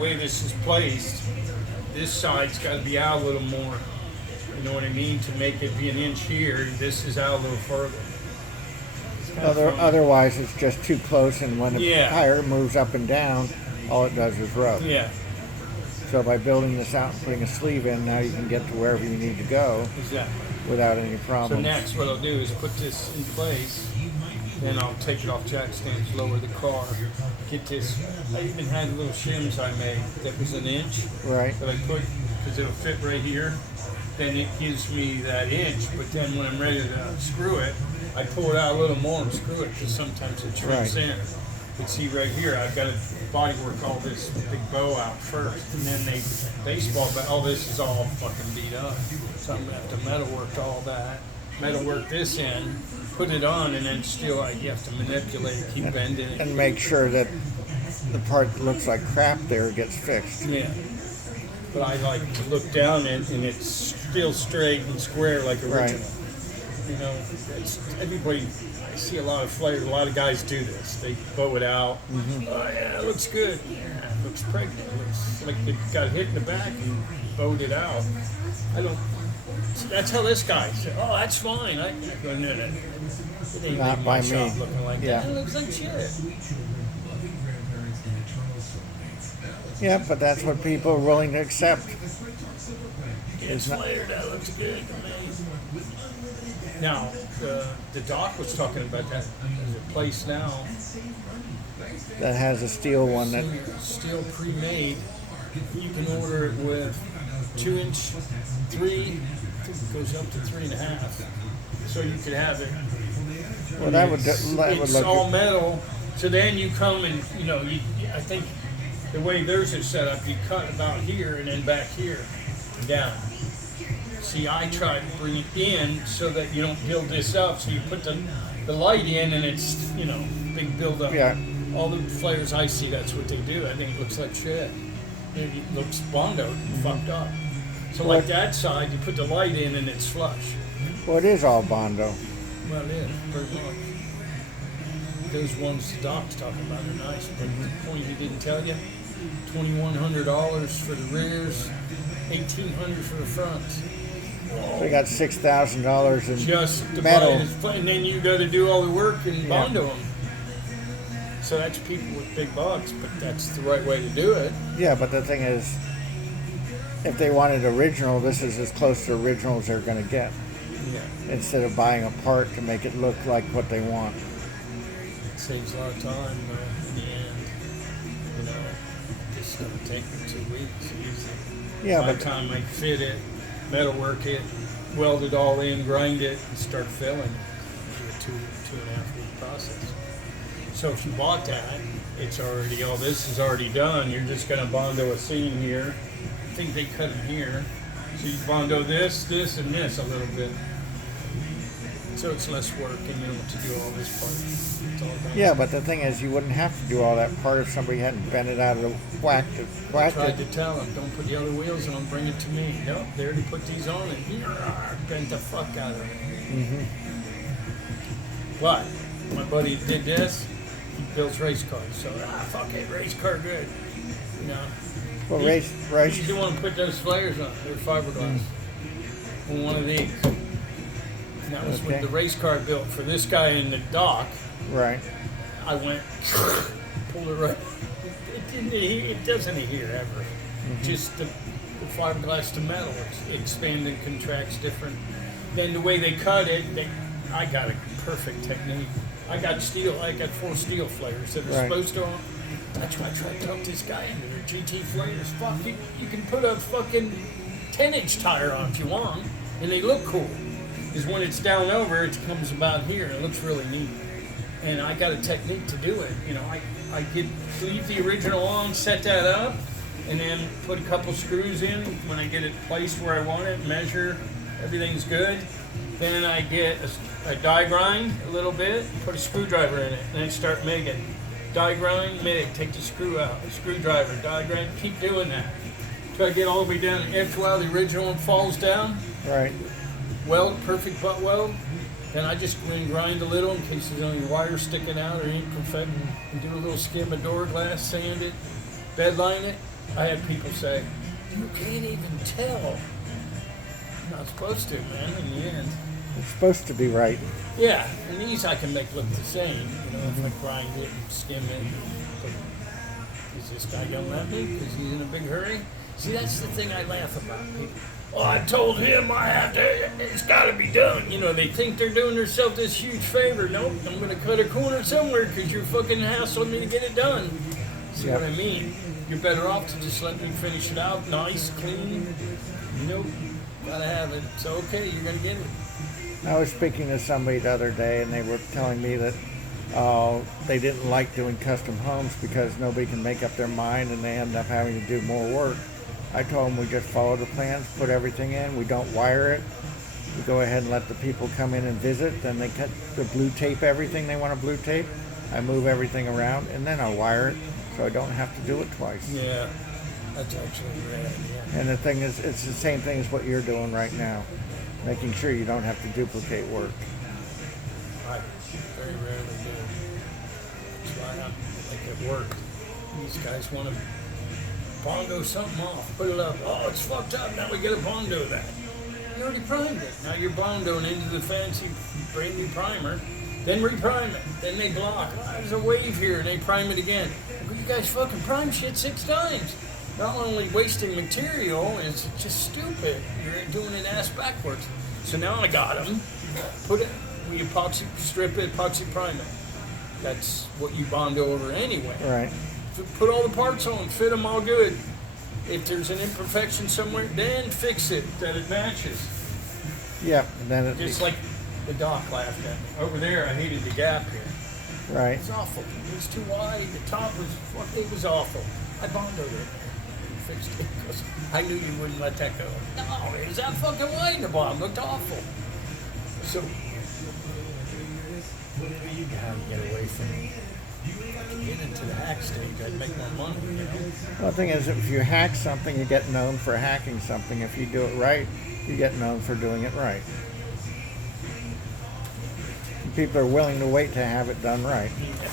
The way this is placed, this side's got to be out a little more. You know what I mean? To make it be an inch here, this is out a little further. Otherwise, it's just too close, and when the Yeah. tire moves up and down, all it does is rub. Yeah, So by building this out and putting a sleeve in, now you can get to wherever you need to go exactly. without any So problems. next, what I'll do is put this in place, then I'll take it off jack stands, lower the car, get this. I even had little shims I made that was an inch Right. that I put because it'll fit right here. Then it gives me that inch, but then when I'm ready to screw it, I pull it out a little more and screw it because sometimes it shrinks Right. in. But see right here, I've got to bodywork all this big bow out first, and then they baseball, but all this is all fucking beat up. So I'm gonna have to metalwork all that, metalwork this in, put it on, and then still you have to manipulate it, keep bending it. And make sure that the part that looks like crap there gets fixed. Yeah. But I like to look down and it's still straight and square like original. Right. You know, everybody, I see a lot of flares, a lot of guys do this. They bow it out. Mm-hmm. Oh yeah, it looks good. Yeah, it looks pregnant. It looks like it got hit in the back and bowed it out. I don't, that's how this guy said, oh, that's fine. I go, no. It ain't Not leaving by my me. shop looking like Yeah. that. It looks like shit. Yeah, but that's what people are willing to accept. It's flared, that looks good to me. Now, the doc was talking about that. There's a place now, That has a steel one that, steel pre-made. You can order it with 2-inch, 3, I think it goes up to 3.5. So you could have it. well, that would It's look, all metal. So then you come and, I think the way theirs is set up, you cut about here and then back here down. See, I try to bring it in so that you don't build this up. So you put the light in and it's, big build up. yeah. All the flares I see, that's what they do. I think it looks like shit. It looks bondoed and fucked up. So like that side, you put the light in and it's flush. Well, it is all Bondo. Well, it is, pretty much. Those ones the doc's talking about are nice, but the point he didn't tell you, $2,100 for the rears, $1,800 for the fronts. So you got $6,000 in Just the metal. body, and then you got to do all the work and Yeah. bondo them. So that's people with big bucks, but that's the right way to do it. Yeah, but the thing is, if they wanted original, this is as close to original as they're going to get. Yeah, Instead of buying a part to make it look like what they want. it saves a lot of time in the end. It's going to take me 2 weeks easy. Yeah, By but the time I fit it, metalwork it, weld it all in, grind it, and start filling it. It's a 2.5 week process. So if you bought that, it's already, all this is already done. You're just going to bondo a seam here. I think they cut them here. So you bondo this, and this a little bit. So it's less work and you don't have to do all this part. It's all done. yeah, but the thing is, you wouldn't have to do all that part if somebody hadn't bent it out of the whacked Tried to it. tell them, don't put the other wheels on, bring it to me. Nope, they already put these on and bent the fuck out of it. Mm-hmm. But my buddy did this, he builds race cars. So, fuck it, race car good. Well, He- race. You do want to put those flares on, they're fiberglass. On one of these. And that was Okay. with the race car built for this guy in the dock. Right. I went, pulled it right. It doesn't adhere ever. Just the fiberglass to metal. It expands and contracts different. Then the way they cut it, I got a perfect technique. I got 4 steel flares that are Right. supposed to. That's why I tried to talk this guy into their GT flares. Fuck, you can put a fucking 10-inch tire on if you want, and they look cool. Because when it's down over, it comes about here, and it looks really neat. And I got a technique to do it. I leave the original on, set that up, and then put a couple screws in when I get it placed where I want it, measure, everything's good. Then I get a die grind a little bit, put a screwdriver in it, and then start MIGging. Die grind, MIG, take the screw out, screwdriver, die grind, keep doing that. Till I get all the way down to edge while the original one falls down. Right. Weld, perfect butt weld. Then I just go and grind a little in case there's any wires sticking out or ink confetti, and do a little skim of door glass, sand it, bed line it, I had people say, you can't even tell. You're not supposed to, man, in the end. It's supposed to be right. Yeah, and these I can make look the same. You know, if I grind it and skim it. But is this guy yelling at me because he's in a big hurry? See, that's the thing I laugh about. People, oh, I told him I have to, it's got to be done. You know, they think they're doing themselves this huge favor. Nope, I'm going to cut a corner somewhere because you're fucking hassling me to get it done. See Yep. what I mean? You're better off to just let me finish it out, nice, clean. Nope, gotta have it. So, okay, you're going to get it. I was speaking to somebody the other day, and they were telling me that they didn't like doing custom homes because nobody can make up their mind, and they end up having to do more work. I told them we just follow the plans, put everything in. We don't wire it. We go ahead and let the people come in and visit. Then they cut the blue tape everything they want to blue tape. I move everything around, and then I wire it, so I don't have to do it twice. Yeah, that's actually rad, yeah. And the thing is, it's the same thing as what you're doing right now, making sure you don't have to duplicate work. I very rarely do. That's why I make it work. These guys want to bondo something off, put it up. Oh, it's fucked up. Now we get a bondo that. You already primed it. Now you're bondoing into the fancy brand new primer. Then reprime it. Then they block. Oh, there's a wave here, and they prime it again. Well, you guys fucking prime shit 6 times. Not only wasting material, it's just stupid. You're doing it ass backwards. So now I got them. Put it, we epoxy strip it, epoxy prime it. That's what you bondo over anyway. Right. Put all the parts on, fit them all good. If there's an imperfection somewhere, then fix it that it matches. Yep. And then it. Just like the doc laughed at me. Over there, I hated the gap here. Right. It's awful. It was too wide. The top was, it was awful. I bondoed it. Fixed it because I knew you wouldn't let that go. No, it was that fucking wide in the bottom. It looked awful. So, you gotta get away from it. Get into the hack stage, I'd make more money, you know? Well, the thing is, if you hack something, you get known for hacking something. If you do it right, you get known for doing it right. People are willing to wait to have it done right. Yeah.